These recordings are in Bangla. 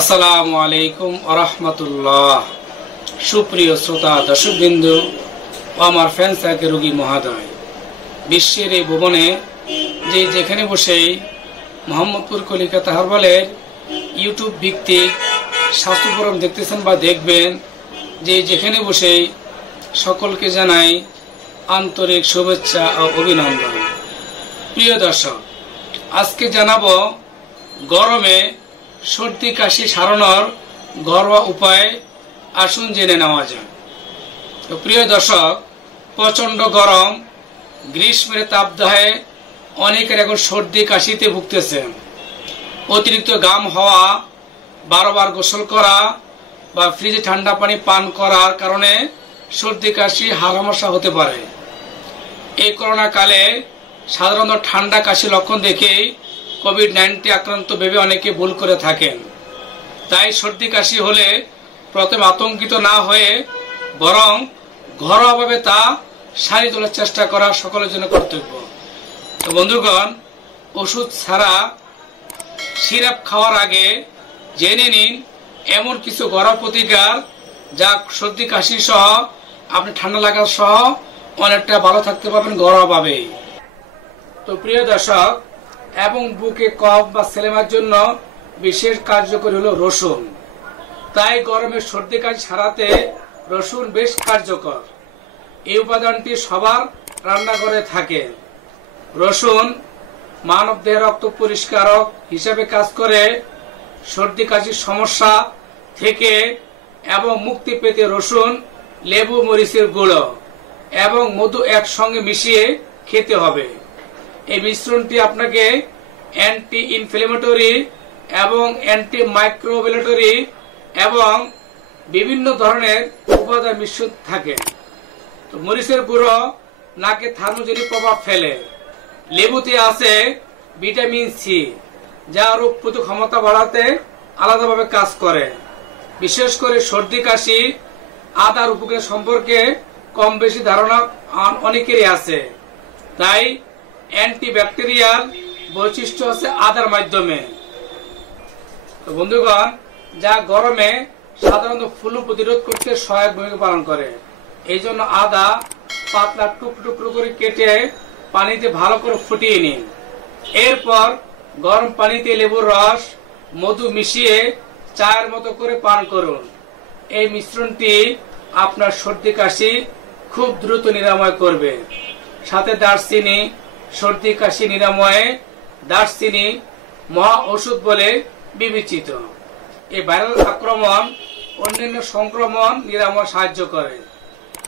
আসসালামু আলাইকুম ওয়া রাহমাতুল্লাহ। সুপ্রিয় শ্রোতা দর্শকবৃন্দ ও আমার ফ্যান সার্কেল রোগী মহোদয়, বিশ্বের এই ভুবনে যে যেখানে বসেই মোহাম্মদপুর কলিকাতা হারবালের ইউটিউব ভিত্তিক স্বাস্থ্য ফোরাম দেখতেছেন বা দেখবেন, যে যেখানে বসেই সকলকে জানাই আন্তরিক শুভেচ্ছা ও অভিনন্দন। প্রিয় দর্শক, আজকে জানাবো গরমে সর্দি কাশি সারানোর ঘরোয়া উপায়। আসুন জেনে নেওয়া যাক। তো প্রিয় দর্শক, প্রচন্ড গরম, গ্রীষ্মের তাপদাহে অনেকের এখন সর্দি কাশিতে ভুগতেছে। অতিরিক্ত ঘাম হওয়া, বারবার গোসল করা বা ফ্রিজে ঠান্ডা পানি পান করার কারণে সর্দি কাশি হারামশা হতে পারে। এই করোনা কালে সাধারণত ঠান্ডা কাশি লক্ষণ দেখেই কোভিড-19 আক্রান্ত ভেবে অনেকে ভুল করে থাকেন। তাই সর্দি কাশি হলে প্রথমে আতঙ্কিত না হয়ে বরং ঘরোয়াভাবে তা সারিয়ে তোলার চেষ্টা করা সকলের জন্য কর্তব্য। তো বন্ধুগণ, ওষুধ ছাড়া সিরাপ খাওয়ার আগে জেনে নিন এমন কিছু ঘরোয়া প্রতিকার যা সর্দি কাশি সহ আপনি ঠান্ডা লাগা সহ অনেকটা ভালো থাকতে পারবেন ঘরোয়াভাবে। তো প্রিয় দর্শক, এবং বুকে কফ বা সেলেমার জন্য বিশেষ কার্যকরী হলো রসুন। তাই গরমে সর্দি কাশি সারাতে রসুন বেশ কার্যকর। এই উপাদানটি সবার রান্নাঘরে থাকে। রসুন মানব দেহের রক্ত পরিষ্কারক হিসেবে কাজ করে। সর্দি কাশির সমস্যা থেকে এবং মুক্তি পেতে রসুন, লেবু, মরিচের গুঁড়ো এবং মধু একসঙ্গে মিশিয়ে খেতে হবে। এই মিশ্রণটি আপনাকে অ্যান্টি ইনফ্লেমেটরি এবং অ্যান্টি মাইক্রোভ্যালেটরি এবং বিভিন্ন ধরনের উপাদান মিশ্রিত থাকে। তো মরিচের গুঁড়ো নাকে থার্মোজেনিক প্রভাব ফেলে। লেবুতে আছে ভিটামিন সি, যা রোগ প্রতিরোধ ক্ষমতা বাড়াতে আলাদাভাবে কাজ করে। বিশেষ করে সর্দি কাশি আদার উপকার সম্পর্কে কম বেশি ধারণা অনেকেরই আছে। তাই অ্যান্টিব্যাকটেরিয়াল বৈশিষ্ট্য আছে আদার মাধ্যমে। তো বন্ধুগণ, যা গরমে সাধারণত ফ্লু প্রতিরোধ করতে সহায়ক ভূমিকা পালন করে। এই জন্য আদা পাতলা টুকরো করে কেটে পানিতে ভালো করে ফুটিয়ে নিন। এরপর গরম পানিতে লেবুর রস, মধু মিশিয়ে চায়ের মতো করে পান করুন। এই মিশ্রণটি আপনার সর্দি কাশি খুব দ্রুত নিরাময় করবে। সাথে দারচিনি, সর্দি কাশি নিরাময়ে দারচিনি মহা ওষুধ বলে বিবেচিত। এই ভাইরাল আক্রমণ অন্যান্য সংক্রমণ নিরাময় সাহায্য করে।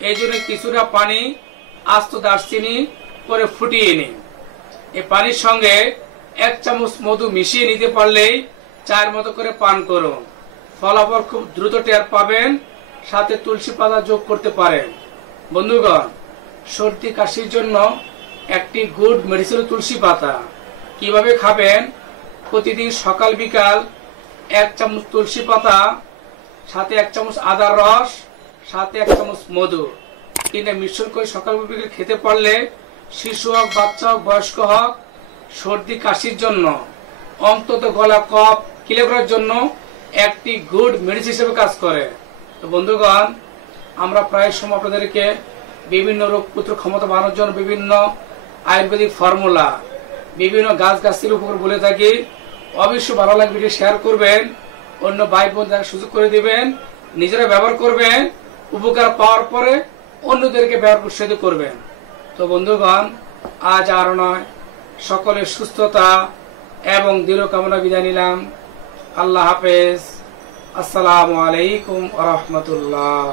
এই জন্য কিছুটা পানি আস্ত দারচিনি করে ফুটিয়ে নিন। এই পানির সঙ্গে 1 চামচ মধু মিশিয়ে নিতে পারলেই চায়ের মতো করে পান করুন। ফলাফল খুব দ্রুত টের পাবেন। সাথে তুলসী পাতা যোগ করতে পারেন। বন্ধুগণ, সর্দি কাশির জন্য একটি গুড মেডিসিন তুলসী পাতা। কিভাবে খাবেন? প্রতিদিন সকাল বিকাল 1 চামচ তুলসী পাতা, সাথে 1 চামচ আদার রস, সাথে 1 চামচ মধু কিনে মিশ্রণ করে সকাল বিকাল খেতে পারলে শিশু হোক, বাচ্চা হোক, বয়স্ক হোক, সর্দি কাশির জন্য অন্তত গলা কফ ক্লিয়ার করার জন্য একটি গুড মেডিসিন হিসেবে কাজ করে। তো বন্ধুগণ, আমরা প্রায় সময় আপনাদেরকে বিভিন্ন রোগ প্রতিরোধ ক্ষমতা বাড়ানোর জন্য বিভিন্ন আয়ুর্বেদিক ফর্মুলা, বিভিন্ন গাছগাছালির উপকার বলে থাকি। অবশ্যই ভালো লাগবে, ভিডিও শেয়ার করবেন, অন্য ভাই বোন যারা সুযোগ করে দিবেন, নিজেরা ব্যবহার করবেন, উপকার পাওয়ার পরে অন্যদেরকে ব্যবহার উৎসাহিত করবেন। তো বন্ধুগণ, আজ আর নয়, সকলের সুস্থতা এবং দৃঢ় কামনা বিদায় নিলাম। আল্লাহ হাফেজ। আসসালামু আলাইকুম ওয়া রাহমাতুল্লাহ।